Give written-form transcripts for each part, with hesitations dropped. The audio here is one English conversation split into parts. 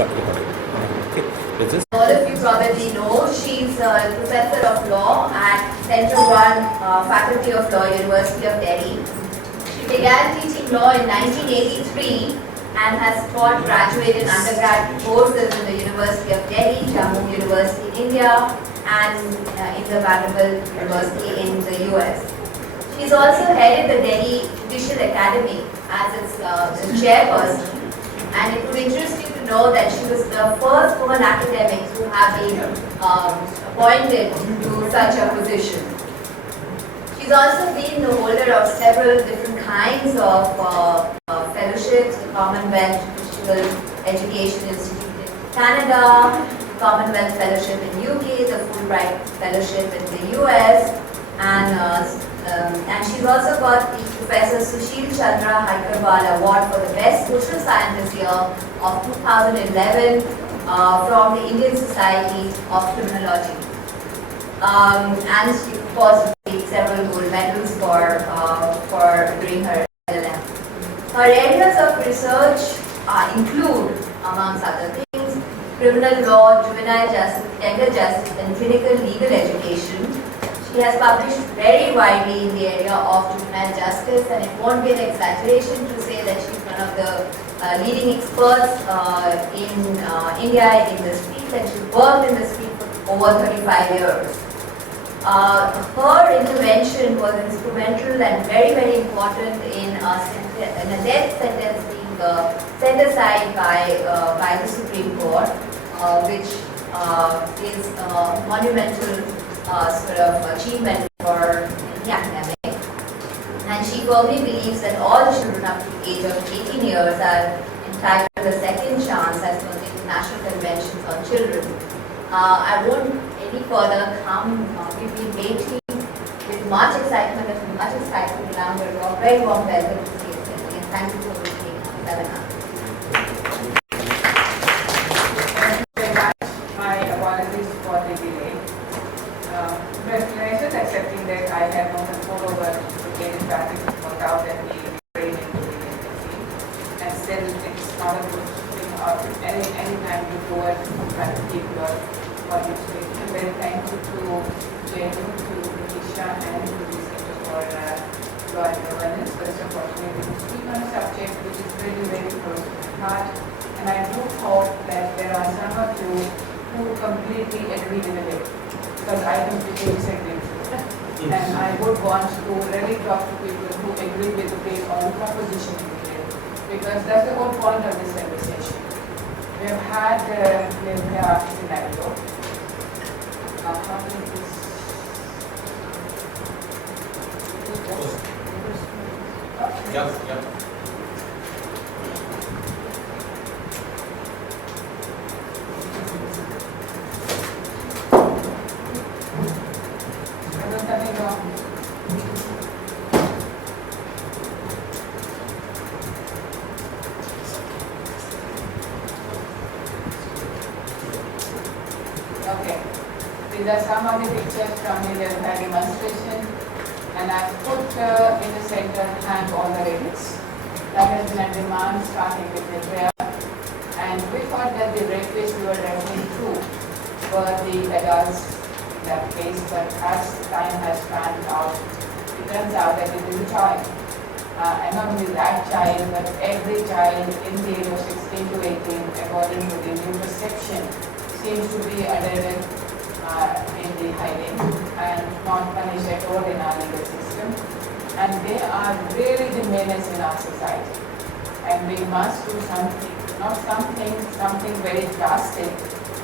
start recording. Okay. Let's just. All of you probably know she's a professor of law at Central One Faculty of Law, University of Delhi. She began teaching law in 1983 and has taught graduate and undergrad courses in the University of Delhi, Jammu University, India, and in the Vanderbilt University in the US. She's also headed the Delhi Judicial Academy as its chairperson. And it would interest you to know that she was the first woman academic to have been appointed to such a position. She's also been the holder of several different kinds of fellowships, the Commonwealth Digital Education Institute in Canada, Commonwealth Fellowship in UK, the Fulbright Fellowship in the US, and she's also got the Professor Sushil Chandra Haikarwal Award for the Best Social Scientist Year of 2011 from the Indian Society of Criminology. And she, of course, received several gold medals for doing her LLM. Her areas of research include, amongst other things, criminal law, juvenile justice, gender justice, and clinical legal education. She has published very widely in the area of juvenile justice, and it won't be an exaggeration to say that she's one of the leading experts in India in this field, and she's worked in this field for over 35 years. Her intervention was instrumental and very, very important in a death sentence being set aside by the Supreme Court, which is a monumental sort of achievement for any academic. And she firmly believes that all children up to the age of 18 years are entitled to a second chance as per the International Conventions on Children. I won't any further come. We've been waiting with much excitement around her. Very warm welcome to CSL, and thank you for being on the webinar. Thank you very much. My apologies for the delay. Congratulations accepting that I had no control over the daily traffic work out and be trained into the agency. And still, it's not a good thing any time to go and try to keep your body straight. I'm very thankful to Jenu, to Nisha, and to the Center for Law and Governance for this opportunity to speak on a subject which is really very close to my heart. And I do hope that there are some of you who completely agree with it, because I completely disagree with it. And I would want to really talk to people who agree with the on proposition in the bill, because that's the whole point of this conversation. We have had the scenario. How is this? Yeah. Okay, these are some of the pictures from the demonstration, and I've put in the center hang all the rates. That has been a demand starting with the prayer, and we thought that the rape which we were referring to were the adults in that case, but as time has panned out, it turns out that it is a child. And not only that child, but every child in the age of 16 to 18, according to the new perception, seems to be admitted in the hiding and not punished at all in our legal system. And they are really the menace in our society. And we must do something, not something very drastic,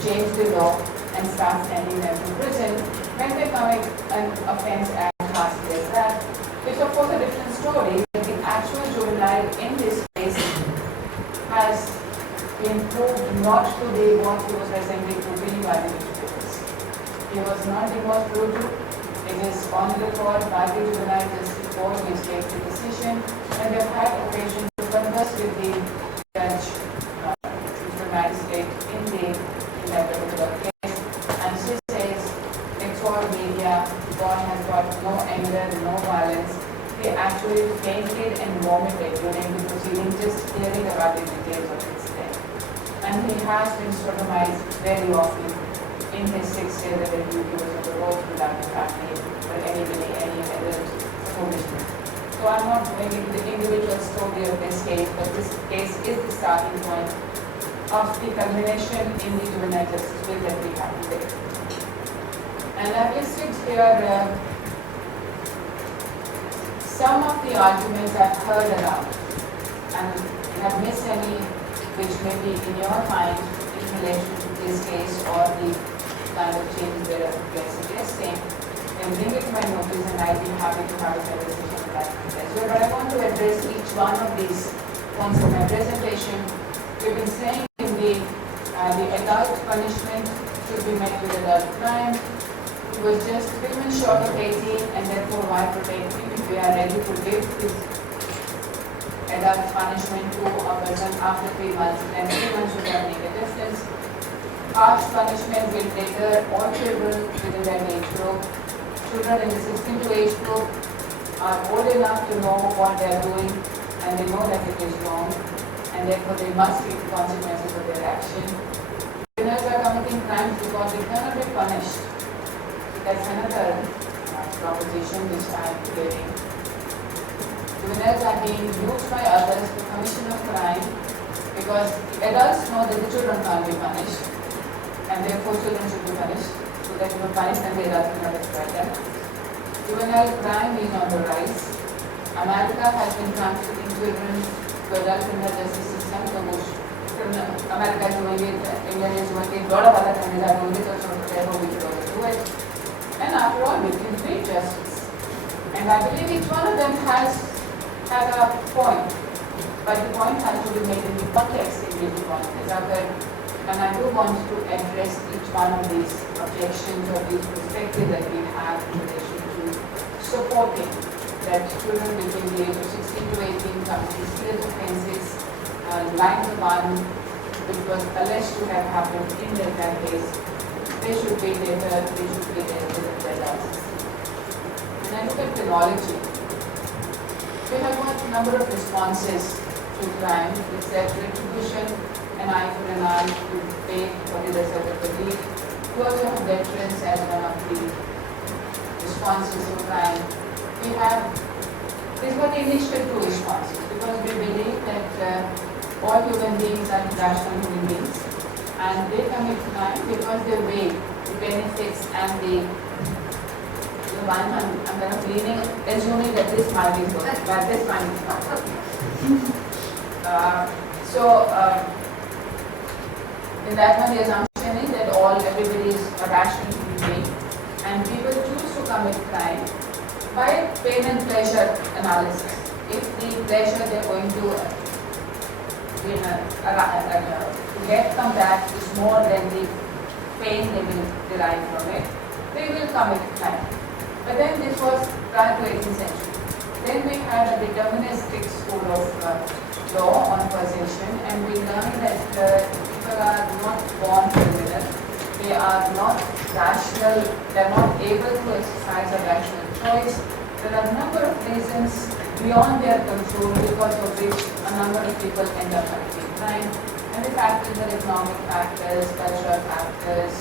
change the law and start sending them to prison when they commit an offense as harshly as that. It's of course a different story, but the actual juvenile in this case has been proved not to be what he was presented to be by the newspapers. He was not the most brutal. It is on record by the juvenile justice board which takes the decision, and we have had occasion to converse with the judge, the magistrate in that particular case, and she says it's all media. God has got no anger, no violence. He actually fainted and vomited during the proceeding, just hearing about the details of his death. And and he has been sodomized very often in his 6 years that he was on the road without the family or anybody, any adult supervision. So I'm not going into the individual story of this case, but this case is the starting point of the culmination in the juvenile justice bill that we have today. And I've listed here some of the arguments I've heard around, and if I have missed any which may be in your mind in relation to this case or the kind of change that we are suggesting, then bring it to my notice and I'll be happy to have a conversation with that as well. But I want to address each one of these points of my presentation. We've been saying in the adult punishment should be met with adult crime. It was just women short of 18, and therefore why protect him if we are ready to give this adult punishment to a person after 3 months, then 3 months would have made a difference. Harsh punishment will deter all children within that age group. Children in the 16 to age group are old enough to know what they are doing, and they know that it is wrong, and therefore they must take the consequences of their action. Criminals are committing crimes because they cannot be punished. That's another proposition which I am getting. Juveniles are being used by others for commission of crime because adults know that the children can't be punished, and therefore children should be punished, so that you will punish them, the adults will not exploit them. Juvenile crime is on the rise. America has been transferring children to adult criminal justice system, so which America is doing it, England is doing it, a lot of other countries are doing it, so therefore we should also do it. And after all, victims need justice. And I believe each one of them has a point, but the point has to be made in the context in which the point is occurred. And I do want to address each one of these objections or these perspectives that we have in relation to supporting that children between the age of 16 to 18 commit serious offences, like the one which was alleged to have happened in that case. They should be there, they should be there with the adults. When I look at technology, we have got a number of responses to crime. It's that retribution, an eye for an eye, to pay for the rest of the deed. We also have veterans as one of the responses to crime. These were the initial 2 responses, because we believe that all human beings are rational human beings, and they commit crime because they weigh the benefits and the one. I'm kind of leaning, assuming that this might be good, but this might be not. In that one, the assumption is that everybody is a rational human being, and people choose to commit crime by pain and pleasure analysis. If the pleasure they're going to get come back is more than the pain they will derive from it, they will commit crime. But then this was prior to 18th century. Then we had a deterministic school of law on possession, and we learned that people are not born criminal. They are not rational, they are not able to exercise a rational choice. There are a number of reasons beyond their control because of which a number of people end up committing crime. And the factors are economic factors, cultural factors,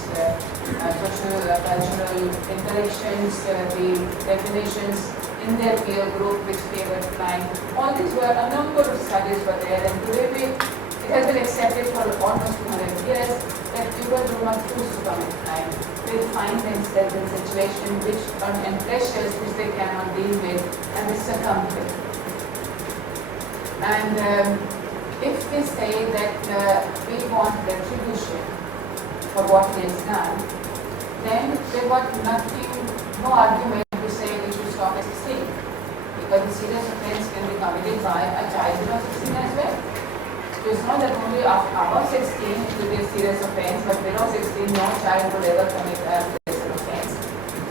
social, cultural interactions, the definitions in their peer group which favored crime. All these were, a number of studies were there, and today it has been accepted for almost 200 years that people do not choose to commit crime. They find themselves in situations which and pressures which they cannot deal with, and they succumb to it. And if they say that we want retribution for what he has done, then they got no argument to say we should stop at 16, because the serious offense can be committed by a child below 16 as well. So it's not that only above 16 it will be a serious offense, but below 16 no child would ever commit a lesser offense.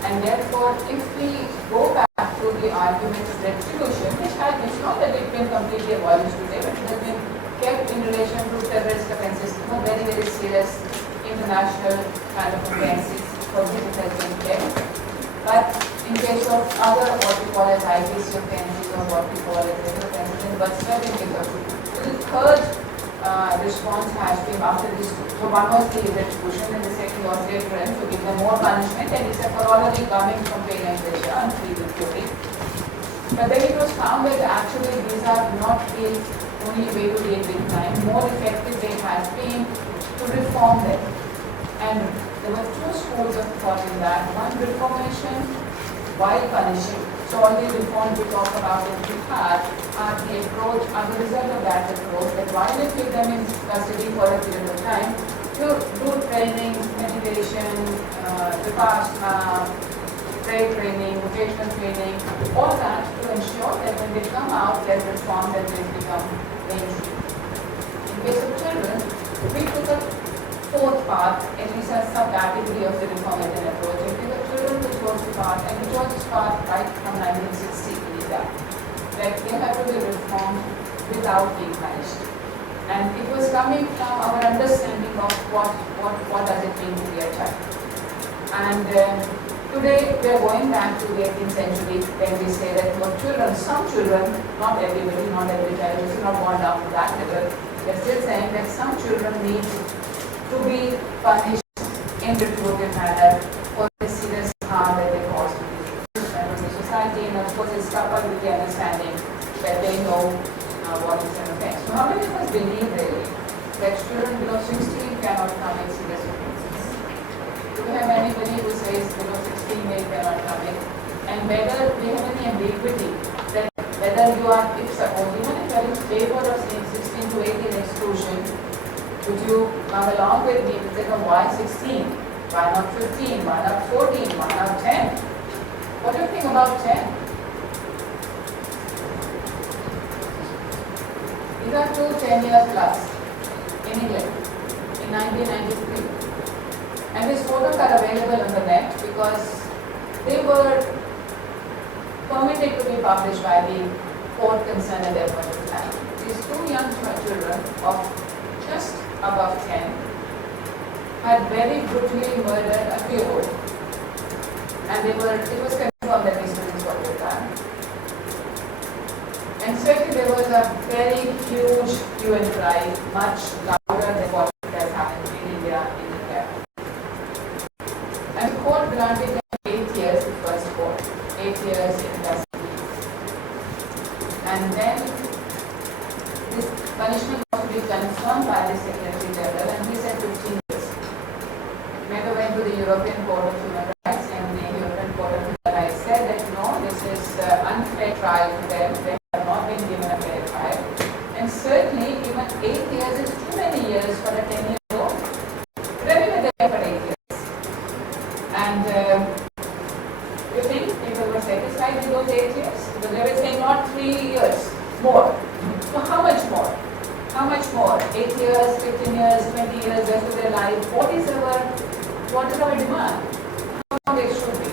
And therefore, if we go back to the argument of retribution, it's not that it been completely abolished today, but it has been kept in relation to terrorist offences, very, very serious international kind of offences for which it has been kept. But in case of other what we call as IPC offences or what we call as other offences, but certain case of the third response has been after this. So one was the retribution and the second was reference to give them more punishment, and it's a corollary coming from pain and pleasure and free will. But then it was found that actually these are not the only way to deal with crime. More effective way has been to reform them. And there were two schools of thought in that. One, reformation while punishing. So all the reforms we talk about in Bihar are the approach, are the result of that approach, that while you keep them in custody for a period of time, you do training, meditation, prayer training, vocational training, all that to ensure that when they come out, they're reformed and they become mainstream. In case of children, we took a fourth path, at least a sub-category of the reformative approach. It is the children who chose the path, and we chose this path right from 1960 in India, that they have to be reformed without being punished. And it was coming from our understanding of what does it mean to be a child. And today we are going back to the 18th century when we say that for children, some children, not everybody, not every child, is not born down to that level. We are still saying that some children need to be punished in retributive manner for the serious harm that they cause to the society, and of course it's coupled with the understanding that they know what is an offense. So how many of us believe really that children below 16 cannot commit serious offenses? Do we have anybody who says below 16 they cannot commit? And whether we have any ambiguity that whether you are, if suppose, even if you are in favor of 16 to 18 exclusion, would you come along with me to say, why 16? Why not 15? Why not 14? Why not 10? What do you think about 10? These are two 10 years plus in England in 1993. And these photos are available on the net because they were permitted to be published by the court concerned at their point of time. These two young children of just above 10 had very brutally murdered a 2-year-old, and it was confirmed that these students were done. And second, there was a very huge hue and cry, much louder than what has happened in India in India. And the court granted them 8 years, the first court, 8 years in custody. And then this punishment was to be confirmed by the Secretary General, and he said 15 years. Never went to the European Court of Human Rights, and the European Court of Human Rights said that no, this is unfair trial to them. They have not been given a fair trial. And certainly, even 8 years is too many years for a 10-year-old. Remember they for 8 years. And you think people were satisfied with those 8 years? Because they were saying not 3 years, more. So how much more? How much more? 8 years, 15 years, 20 years, rest of their life. What is our demand? How long it should be?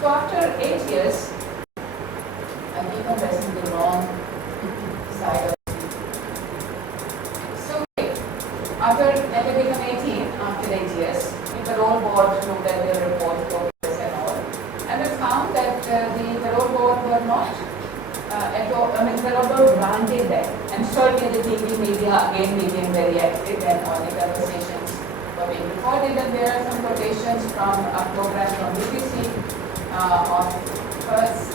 So after 8 years, I keep on pressing the wrong side of it. So after they become 18, after 8 years, the parole board looked at their report, progress and all, and they found that the parole board were not parole board granted them, and certainly the TV media again became very active, and all the conversations were being recorded, and there are some quotations from a program from BBC of 1st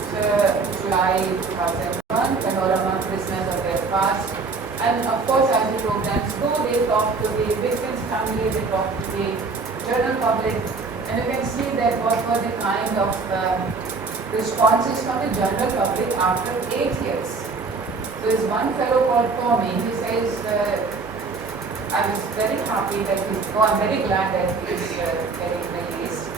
July 2001, Panorama Prisoners of Their Past. And of course, as the programs go, they talk to the victims' family, they talk to the general public, and you can see that what were the kind of responses from the general public after 8 years. So there's one fellow called Tommy, he says, I was very happy that I'm very glad that he's getting released.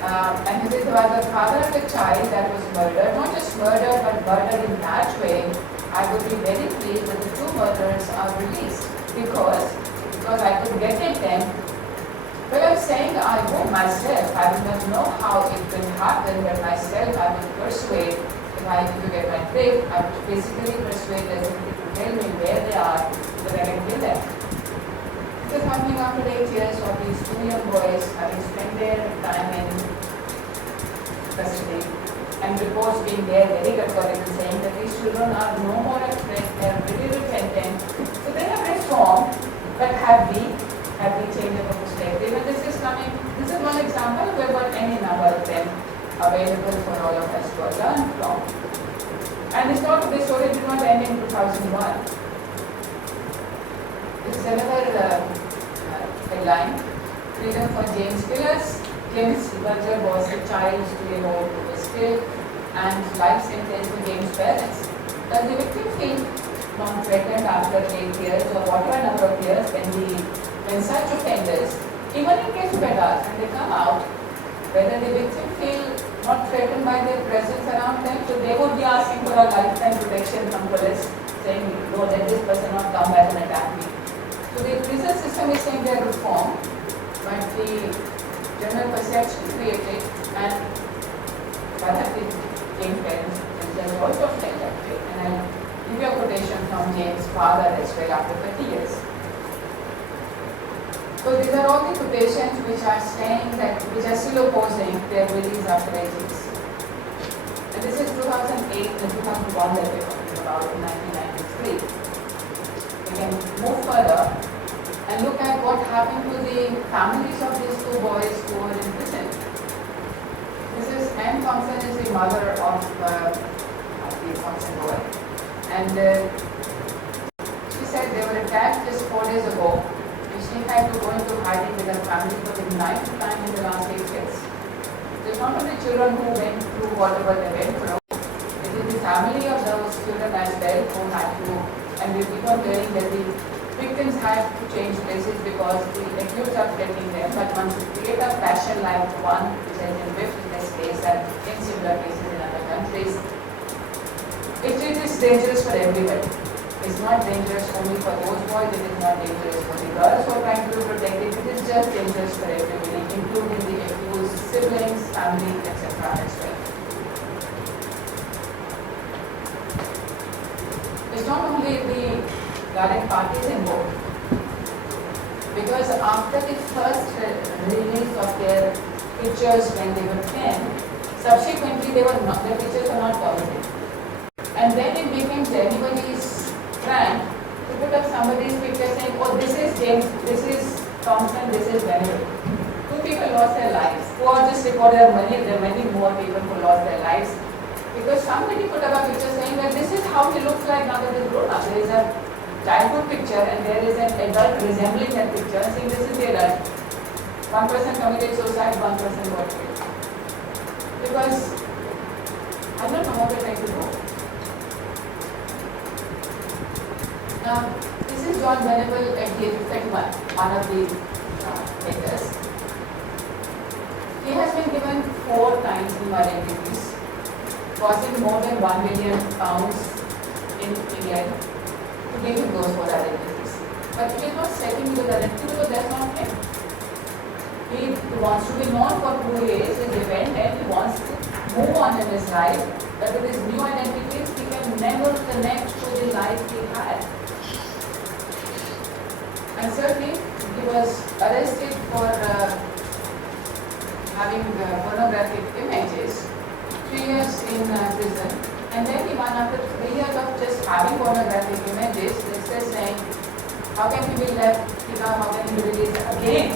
And he says, was the father of a child that was murdered, not just murdered, but murdered in that way, I would be very pleased that the 2 murderers are released because I could get at them. Well, I'm saying I hope myself, I do not know how it will happen, but myself I will persuade, if I need to get my trip, I will basically persuade them to tell me where they are so that I can kill them. It is happening after 8 years of these 2 young boys having spent their time in custody, and reports being there very categorical saying that these children are no more at threat, they are really repentant. So they have form, but have we changed our perspective? And this is one example. We've got any number of them available for all of us to learn from. And this story did not end in 2001. This is another headline. Freedom for James Killers. James Berger was a child to be able to was killed and life sentence to James' parents. Does the victim feel non-threatened after 8 years or whatever number of years when such offenders, even in case of adults, when they come out, whether the victim feel not threatened by their presence around them, so they would be asking for a lifetime protection from police, saying, no, let this person not come back and attack me. So the prison system is saying they are reformed, but the general perception created, and perhaps the James' parents themselves also felt that way. And I'll give you a quotation from James' father as well after 30 years. So these are all the quotations which are saying that, which are still opposing their release after 8 years. And this is 2008 and 2001 that we're talking about in 1993. We can move further and look at what happened to the families of these two boys who were in prison. This is Anne Thompson, is the mother of the Thompson boy. And she said they were attacked just 4 days ago. She had to go into hiding with her family for the 9th time in the last 8 years. It is not only children who went through whatever they went through, it is the family of those children as well who had to, and we keep on hearing that the victims had to change places because the accused are threatening them, but once you create a fashion like the one which has been whipped in this case and in similar cases in other countries, it is dangerous for everybody. It's not dangerous only for those boys, it is not dangerous for the girls who are trying to be protected, it is just dangerous for everybody, including the accused siblings, family, etc. as well. It's not only the garden parties involved, because after the first release of their pictures when they were 10, subsequently their pictures were not permitted. And then it became anybody's trend to put up somebody's picture saying, oh, this is James, this is Thompson, this is Venerable. 2 people lost their lives. Who are just reported there are many more people who lost their lives. Because somebody put up a picture saying that this is how he looks like now that he's grown up. There is a childhood picture and there is an adult resembling that picture saying this is the adult. One person committed suicide, one person got killed. Because I don't know what they're trying to do. Now, this is John Venable at the age of 31, one of the thinkers. He has been given 4 times invalid degrees, costing more than £1 million in England to give him those 4 identities. But he is not setting with identity because that's not him. He wants to be known for who he is, his event, and he wants to move on in his life. But with his new identities, he can never connect to the life he had. And certainly, he was arrested for having pornographic images, 3 years in prison, and then even after 3 years of just having pornographic images, they're saying, how can he be left, how can he be released again?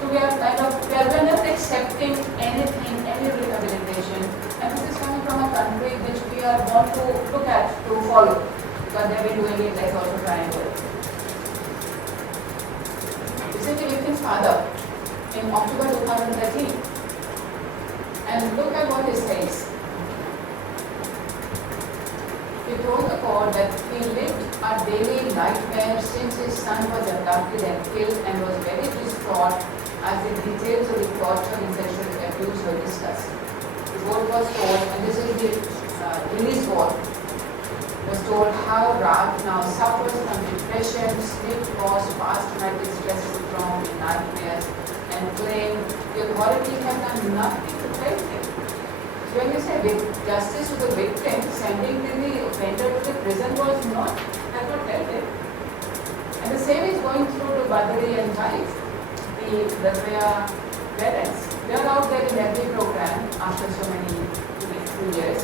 So we are not accepting anything, any rehabilitation, and this is coming from a country which we are want to look at, to follow, because they've been doing it like also triangle. This is the victim's father in October 2013. And look at what he says. He told the court that he lived a daily nightmare since his son was abducted and killed and was very distraught as the details of the torture and sexual abuse were discussed. The court was told, and this is the release court, was told how Raj now suffers from depression, sleep loss, past-traumatic stress from the nightmares, and claimed the authorities have done nothing to help him. So when you say justice to the victim, sending the offender to the prison has not helped him. And the same is going through to Badri and Jais, the Razaya parents. They are out there in every program after so many 2 years.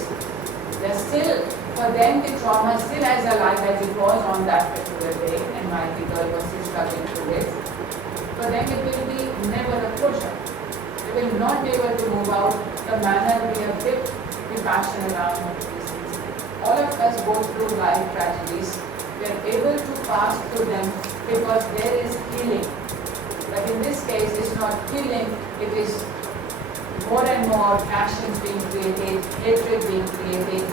They are still For them, the trauma is still as alive as it was on that particular day, and might be girl was still struggling through it. For them, it will be never a closure. They will not be able to move out the manner we have built the passion around these things. All of us go through life tragedies. We are able to pass through them because there is healing. But in this case, it's not healing, it is more and more passions being created, hatred being created,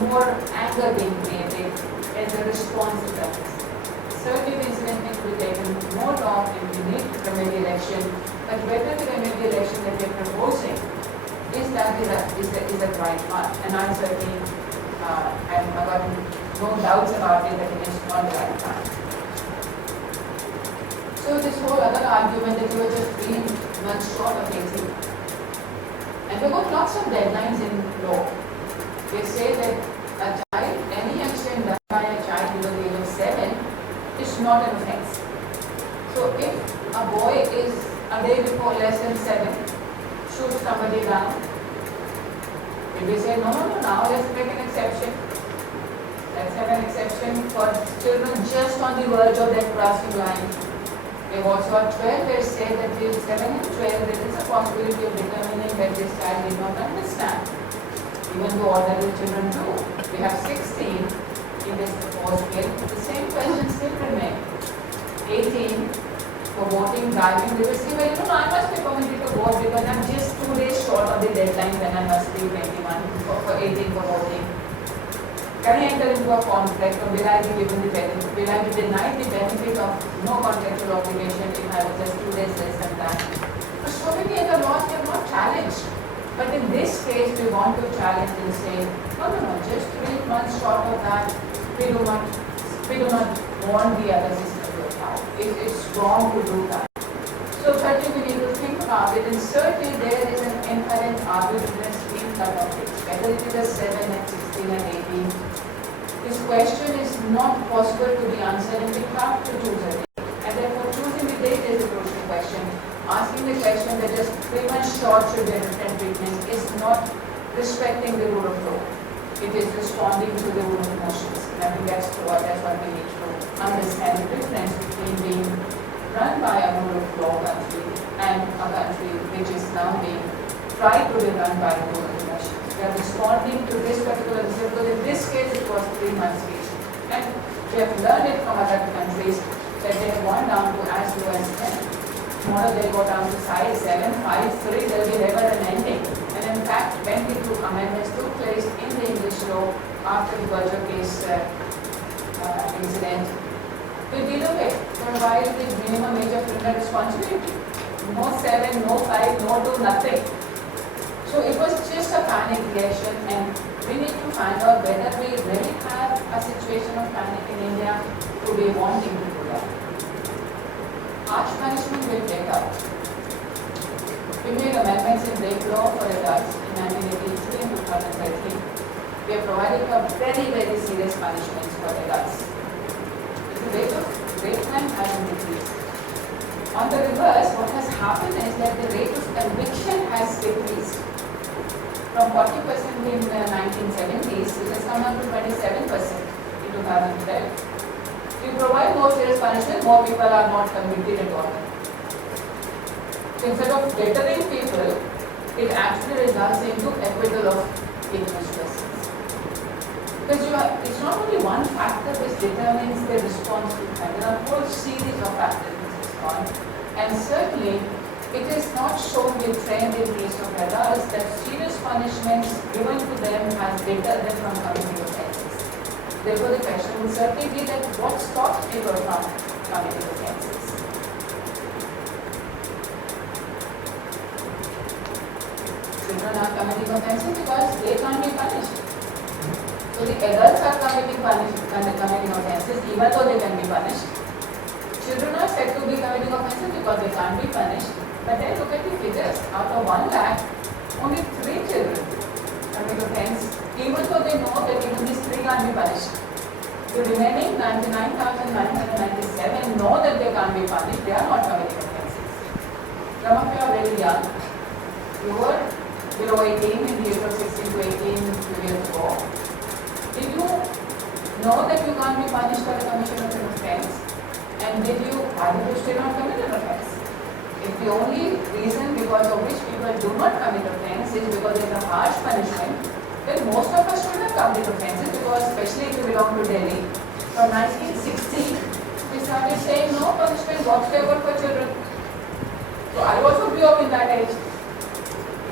more anger being created as a response to that. Certainly the incident needs to be taken note of and we need remedial action, but whether the remedial action that we are proposing is the right one. And I certainly have got no doubts about it that it is not the right one. So this whole other argument that you were just 3 months short of 18. And we've got lots of deadlines in law. They say that a child, any action done by a child below the age of 7 is not an offence. So if a boy is a day before less than 7, shoots somebody down, if we say no, now let's make an exception. Let's have an exception for children just on the verge of that crossing line. They've also at 12, they say that till 7 and 12, there is a possibility of determining that this child did not understand. Even though all the other children do. We have 16 in this proposed bill. The same questions still remain. 18 for voting, driving. They will say, well, I must be permitted to vote because I'm just 2 days short of the deadline when I must be 21 for 18 for voting. Can I enter into a conflict or will I be given the benefit? Will I be denied the benefit of no contractual obligation if I was just 2 days less than that? But so many other laws we have not challenged. But in this case, we want to challenge and say, no, just 3 months short of that, we do not want the other system to apply. It's wrong to do that. So certainly we need to think about it, and certainly there is an inherent arbitrariness in cut-off dates, whether it is a 7 and 16 and 18. This question is not possible to be answered and we have to choose a date. And therefore choosing the date is a crucial question. Asking the question that just 3 months short should be a different treatment is not respecting the rule of law. It is responding to the rule of emotions. And I think that's what we need to understand the difference between being run by a rule of law country and a country which is now being tried to be run by the rule of emotions. We are responding to this particular result, because in this case it was 3 months each. And we have learned it from other countries that they have gone down to as low as 10. Tomorrow they go down to size 7, 5, 3, there will be never an ending. And in fact, when the two amendments took place in the English law after the Berger case incident, we did away for a while with minimum age of criminal responsibility. No 7, no 5, no 2, nothing. So it was just a panic reaction, and we need to find out whether we really have a situation of panic in India to be wanting to do that. Harsh punishment will take out. We made amendments in rape law for adults in 1983 and 2013. We are providing for very serious punishments for adults. The rate of rape crime hasn't decreased. On the reverse, what has happened is that the rate of conviction has decreased. From 40% in the 1970s, it has come down to 27% in 2012. You provide more serious punishment, more people are not convicted at all. So instead of deterring people, it actually results into acquittal of accused persons. Because it's not only one factor which determines the response to crime, there are a whole series of factors which respond. And certainly, it is not shown with trend in case of adults that serious punishments given to them has deterred them from committing offences. Therefore, the question will certainly be that what stops people from committing offences? Children are committing offences because they can't be punished. So the adults are committing offences even though they can be punished. Children are said to be committing offences because they can't be punished. But then look at the figures. Out of 1 lakh, only 3 children commit offence, even though they know that even these 3 can't be punished. The remaining 99,997 know that they can't be punished, they are not committing offences. Some of you are very young. You were below 18 in the age of 16 to 18 2 years ago. Did you know that you can't be punished for the commission of an offence? And why did you still not commit an offence? If the only reason because of which people do not commit offence is because there is a harsh punishment, then most of us should have committed offences, because especially if you belong to Delhi, from 1960, we started saying no punishment whatsoever for children. So I also grew up in that age.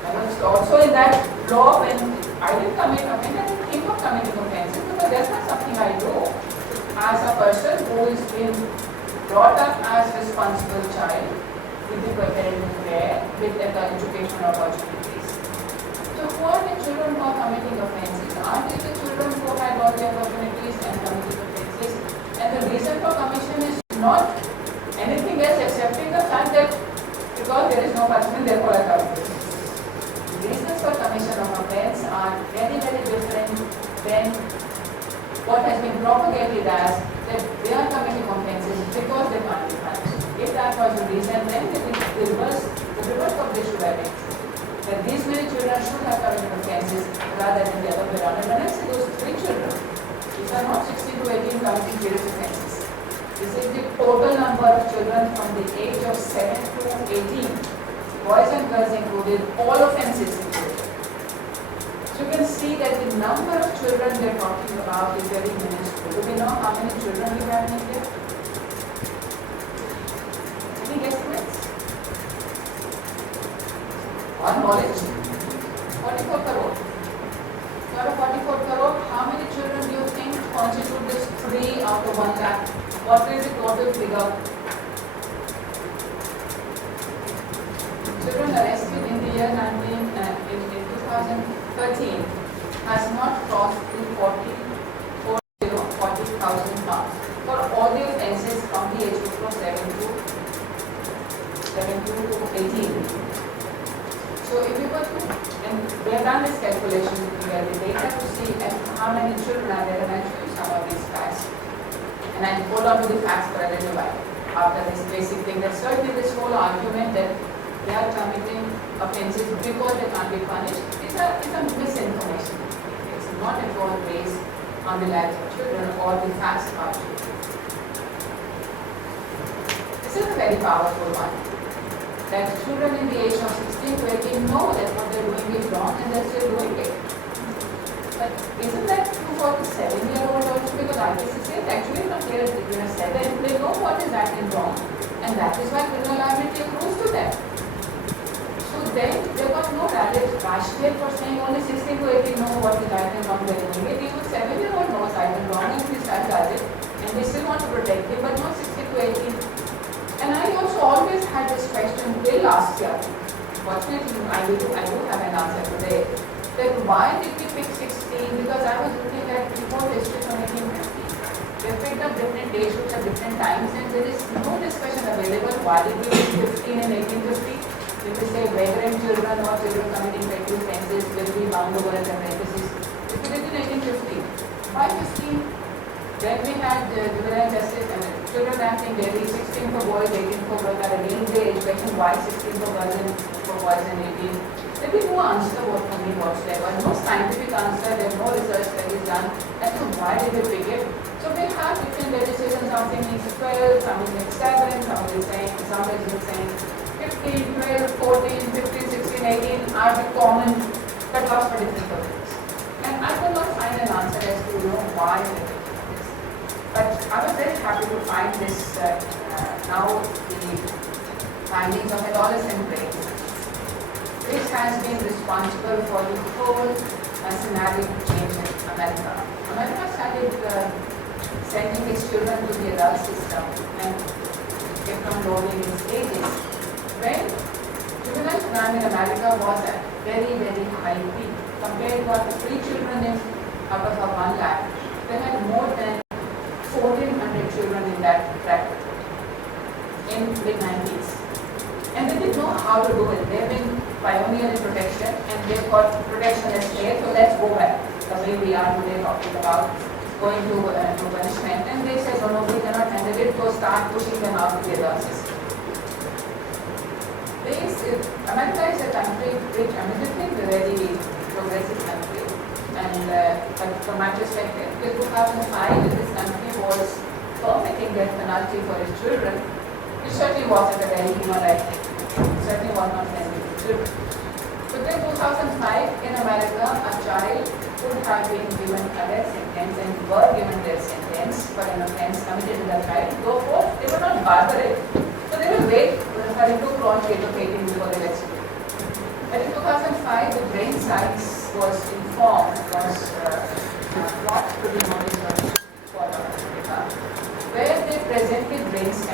I was also in that law when I didn't commit offence. I didn't think of committing offences, because that's not something I do as a person who is been brought up as a responsible child with the parental care, with the educational opportunities. So who are the children who are committing offences? Are they the children who had all the opportunities and committed offences? And the reason for commission is not anything else excepting the fact that because there is no punishment, therefore I commit it. Reasons for commission of offence are very, very different than what has been propagated as that they are committing offences because they can't be punished. If that was the reason, then the reverse of this should have been that these many children should have committed offences rather than the other way around. And when I say those 3 children, these are not 16 to 18 committing serious offences. This is the total number of children from the age of 7 to 18, boys and girls included, all offences included. So you can see that the number of children we are talking about is very minuscule. Do we know how many children we have in India? Any guesstimates? On knowledge? 44 crore. Out of 44 crore, how many children do you think constitute this 3 out of 1 lakh? What is the total figure? Children arrested in the year 2013 has not crossed the 40,000 mark for all the offences from the age group of 7 to 18. So if we were to, and we have done this calculation where the data to see how many children are there, and I'll show you some of these facts. And I'll hold on to the facts for a little while after this basic thing. That certainly this whole argument that they are committing offences because they can't be punished is a misinformation. It's not at all based on the lives of children or the facts about children. This is a very powerful one. That children in the age of 16 to 18 know that what they're doing is wrong and they're still doing it. But isn't that true for the 7-year-old also? Because IPC says actually from here at 7, they know what is right and wrong. And that is why criminal liability accrues to them. So then there was no valid rationale for saying only 16 to 18 know what is right and wrong they're doing it. Even 7-year-old knows right and wrong and his child does it. And they still want to protect him, but not 16 to 18. And I also always had this question till last year. Fortunately, I do have an answer today. That why did we pick 16? Because I was looking at before history from 1850. They picked up different age groups at different times, and there is no discussion available. Why did we pick 15 in 1850? If we say vagrant children or children committing petty offences will be bound over as apprentices. If it is in 1850, why 15? Then we had juvenile justice and children acting Delhi, 16 for boys, 18 for girls. Are again the age question why 16 for girls and for boys and 18. There is no answer for me whatsoever. No scientific answer. There is no research that is done as to why did they pick it. So we have different legislation. Something is 12, something is 7, something is saying 15, 12, 14, 15, 16, 18 are the common cutoffs for different purposes. And I could not find an answer as to why they picked. But I was very happy to find this now the findings of adolescent brain, which has been responsible for the whole scenario change in America. America started sending its children to the adult system and kept on loading its ages. When juvenile crime in America was at very, very high peak compared to the 3 children out of 1 lakh, they had more than 1,400 children in that bracket in mid-90s. And they didn't know how to do it. They've been pioneers in protection and they've got protection as state, so let's go back the way we are today talking about going to punishment. And they said, no, we cannot handle it, so start pushing them out to the adult system. America is a country which, I mean, this is a very progressive country, and But from my perspective, till 2005, if this country was permitting death penalty for its children, it certainly wasn't a very human-like thing. It certainly was not friendly to children. So till 2005, in America, a child could have been given a death sentence and were given death sentence for an offence committed to the child. Though they were not barbaric, so they will wait for a 2-pronged pain before they execute. But in 2005, the brain science was informed, was brought to the knowledge of where they presented brain scans.